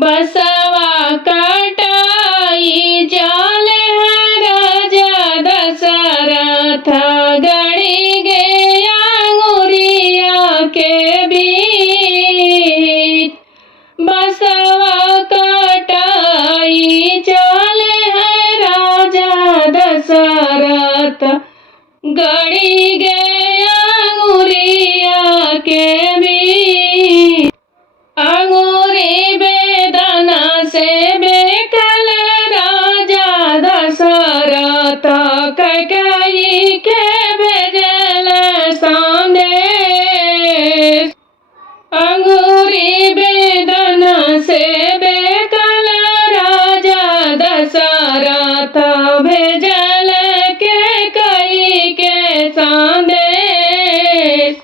बसवा कटाई जाले राजा दशरथ गड़ी गया अंगुरिया के बीच। बसवा कटाई जाले राजा दशरथ गड़ी गया अंगुरिया के बीच। अंगूरी बेदना से बेकल राजा दशरथ कैकेयी के भेजल संदेश। अंगूरी बेदना से बेकल राजा दशरथ भेजल कैकेयी के संदेश।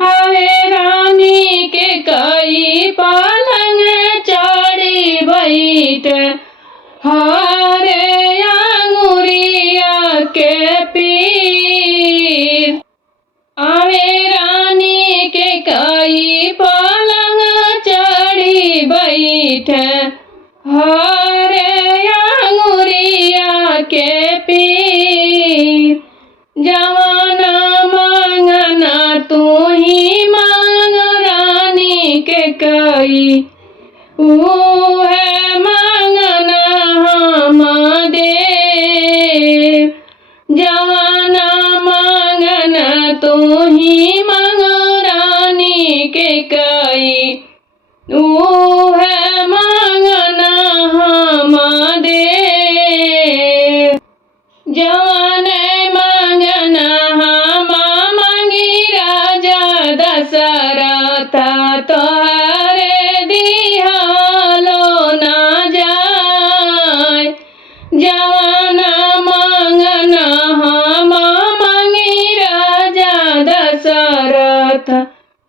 हाय रानी के कई पलंग चढ़ी बैठ हरे अंगुरिया के पीर। आवे रानी के कई पलंग चढ़ी बैठ हरे अंगुरिया के पीर। जवाना मांगना तू ही मांग रानी के कई वो है मांगना हम देव। जवाना मांगना तू ही मांग रानी के कई वो है मांगना हम देव। जवान मांगना हम मांगी राजा दशरथ तोहरे दिहालो ना जाय। जवान मांगना हम मांगी राजा दशरथ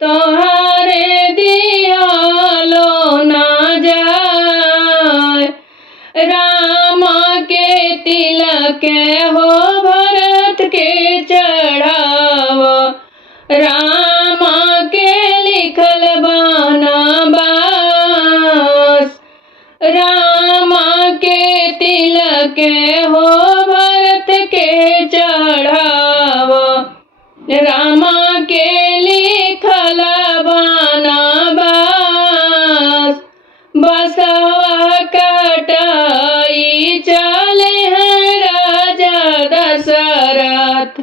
तोहरे दिहालो ना जाय। राम के तिलक हो भरत के चढ़ाव। राम के लिखल बनवास। राम के तिलक हो भरत के चढ़ाव। राम के लिखल बनवास। बसवा कटाई चले राजा दशरथ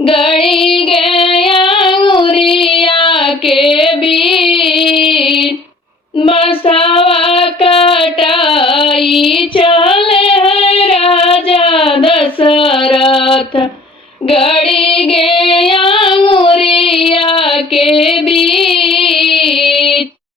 गड़ी गया अंगुरिया के बीच। बसवा कटाई चले राजा दशरथ गड़ी गया